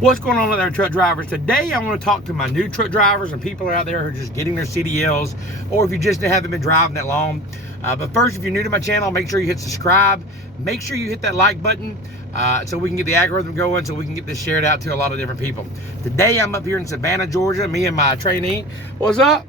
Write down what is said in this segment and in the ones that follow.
What's going on out there, truck drivers? Today I want to talk to my new truck drivers and people out there who are just getting their CDLs, or if you just haven't been driving that long. But first, if you're new to my channel, make sure you hit subscribe. Make sure you hit that like button so we can get the algorithm going, so we can get this shared out to a lot of different people. Today I'm up here in Savannah, Georgia, me and my trainee. What's up?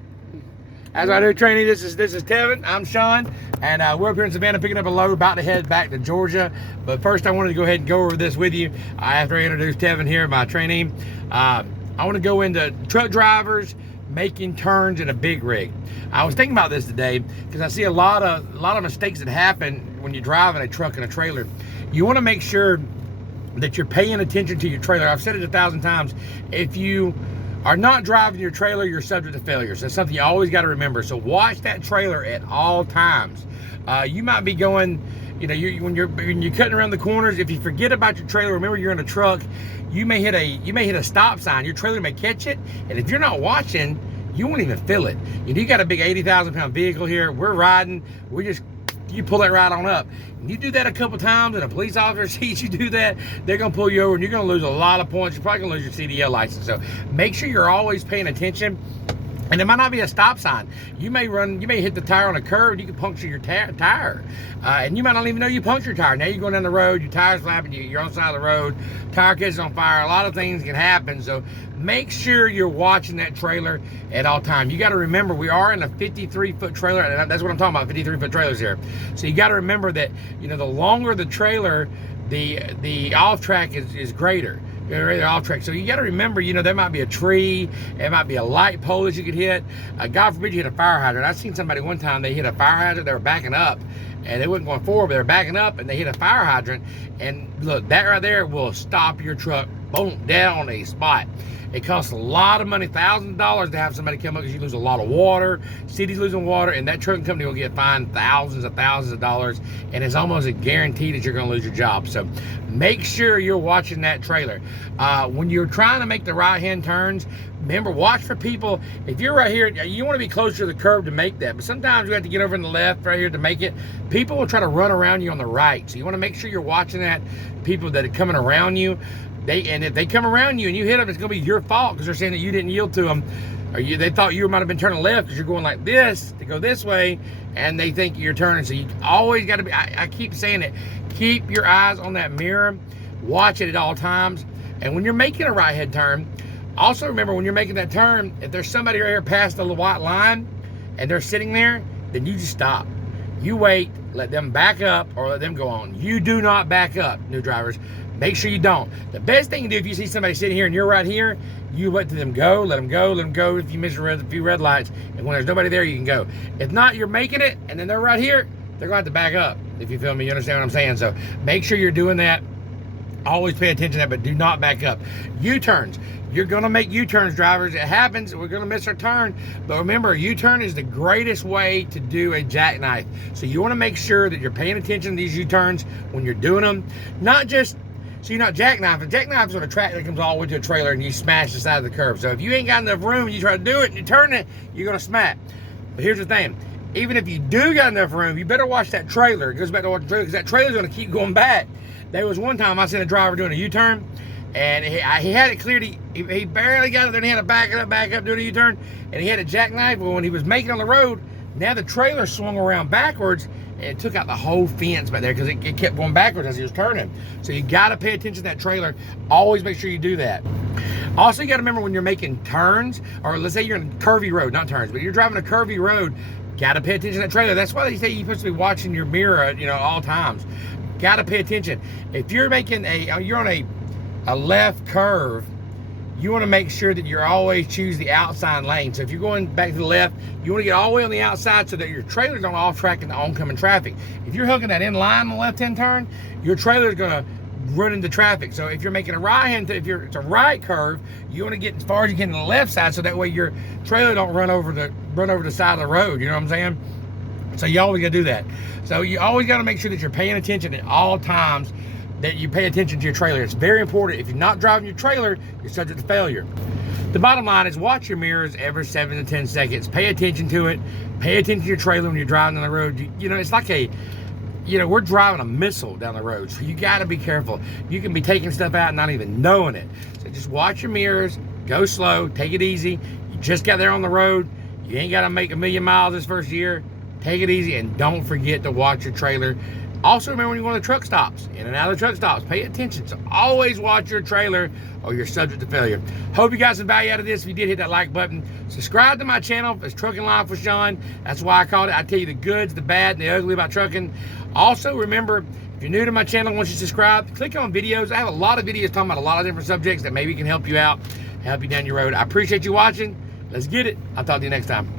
As I do, trainee, this is Tevin. I'm Sean, and we're up here in Savannah picking up a load, about to head back to Georgia. But first, I wanted to go ahead and go over this with you. After I introduce Tevin here, my trainee, I want to go into truck drivers making turns in a big rig. I was thinking about this today because I see a lot of mistakes that happen when you're driving a truck and a trailer. You want to make sure that you're paying attention to your trailer. I've said it 1,000 times. If you are not driving your trailer, you're subject to failure. So that's something you always got to remember. So watch that trailer at all times. You might be going, when you're cutting around the corners, if you forget about your trailer, remember you're in a truck, you may hit a stop sign. Your trailer may catch it, and if you're not watching, you won't even feel it. You got a big 80,000 pound vehicle here. We're riding. You pull that right on up. And you do that a couple times and a police officer sees you do that, they're gonna pull you over and you're gonna lose a lot of points. You're probably gonna lose your CDL license. So make sure you're always paying attention. And there might not be a stop sign. You may hit the tire on a curve and you can puncture your tire. And you might not even know you punctured your tire. Now you're going down the road, your tire's flapping, you're on the side of the road, tire catches on fire, a lot of things can happen. So make sure you're watching that trailer at all times. You gotta remember, we are in a 53-foot trailer, and that's what I'm talking about, 53-foot trailers here. So you gotta remember that, the longer the trailer, the off track is greater. They're off track. So you got to remember, there might be a tree, it might be a light pole that you could hit. God forbid you hit a fire hydrant. I've seen somebody one time, they hit a fire hydrant, they were backing up, and they wasn't going forward, but they were backing up, and they hit a fire hydrant. And look, that right there will stop your truck, boom, dead on the spot. It costs a lot of money, thousands of dollars to have somebody come up because you lose a lot of water. City's losing water, and that trucking company will get fined thousands of dollars, and it's almost a guarantee that you're going to lose your job. So make sure you're watching that trailer. When you're trying to make the right-hand turns, remember, watch for people. If you're right here, you want to be closer to the curb to make that, but sometimes you have to get over in the left right here to make it. People will try to run around you on the right, so you want to make sure you're watching that. People that are coming around you, and if they come around you and you hit them, it's going to be your fault because they're saying that you didn't yield to them, or they thought you might have been turning left because you're going like this to go this way, and they think you're turning. So you always got to be, I keep saying it, keep your eyes on that mirror, watch it at all times. And when you're making a right head turn, also remember, when you're making that turn, if there's somebody right here past the white line and they're sitting there, then you just stop. You wait, let them back up or let them go on. You do not back up, new drivers. Make sure you don't. The best thing to do, if you see somebody sitting here and you're right here, you let them go, let them go, let them go. If you miss a few red lights, and when there's nobody there, you can go. If not, you're making it, and then they're right here, they're going to have to back up, if you feel me. You understand what I'm saying? So make sure you're doing that. Always pay attention to that, but do not back up. U-turns. You're going to make U-turns, drivers. It happens. We're going to miss our turn. But remember, a U-turn is the greatest way to do a jackknife. So you want to make sure that you're paying attention to these U-turns when you're doing them. Not just so you're not jackknifing. Jackknifes on a track that comes all the way to a trailer and you smash the side of the curb. So if you ain't got enough room and you try to do it and you turn it, you're going to smack. But here's the thing. Even if you do got enough room, you better watch that trailer. It goes back to watch the trailer because that trailer's going to keep going back. There was one time I seen a driver doing a U-turn, and he had it cleared. He barely got it, then he had to back up, doing a U-turn, and he had a jackknife. Well, when he was making on the road, now the trailer swung around backwards, and it took out the whole fence back there because it kept going backwards as he was turning. So you got to pay attention to that trailer. Always make sure you do that. Also, you got to remember when you're making turns, or let's say you're in a curvy road, not turns, but you're driving a curvy road, got to pay attention to that trailer. That's why they say you're supposed to be watching your mirror at all times. Got to pay attention. If you're making you're on a left curve, you want to make sure that you're always choose the outside lane. So if you're going back to the left, you want to get all the way on the outside so that your trailer's on off track in the oncoming traffic. If you're hooking that in line on the left-hand turn, your trailer's going to run into traffic. So if you're making a right-hand, it's a right curve, you want to get as far as you can to the left side so that way your trailer don't run over the side of the road. You know what I'm saying? So you always got to do that. So you always got to make sure that you're paying attention at all times, that you pay attention to your trailer. It's very important. If you're not driving your trailer, you're subject to failure. The bottom line is watch your mirrors every 7 to 10 seconds. Pay attention to it. Pay attention to your trailer when you're driving on the road. It's like we're driving a missile down the road, so you got to be careful. You can be taking stuff out and not even knowing it. So just watch your mirrors, go slow, take it easy. You just got there on the road. You ain't got to make 1,000,000 miles this first year. Take it easy, and don't forget to watch your trailer. Also, remember when you go to the truck stops, in and out of the truck stops, pay attention. So always watch your trailer or you're subject to failure. Hope you got some value out of this. If you did, hit that like button. Subscribe to my channel. It's Trucking Life with Sean. That's why I called it. I tell you the goods, the bad, and the ugly about trucking. Also, remember, if you're new to my channel, once you subscribe, click on videos. I have a lot of videos talking about a lot of different subjects that maybe can help you out, help you down your road. I appreciate you watching. Let's get it. I'll talk to you next time.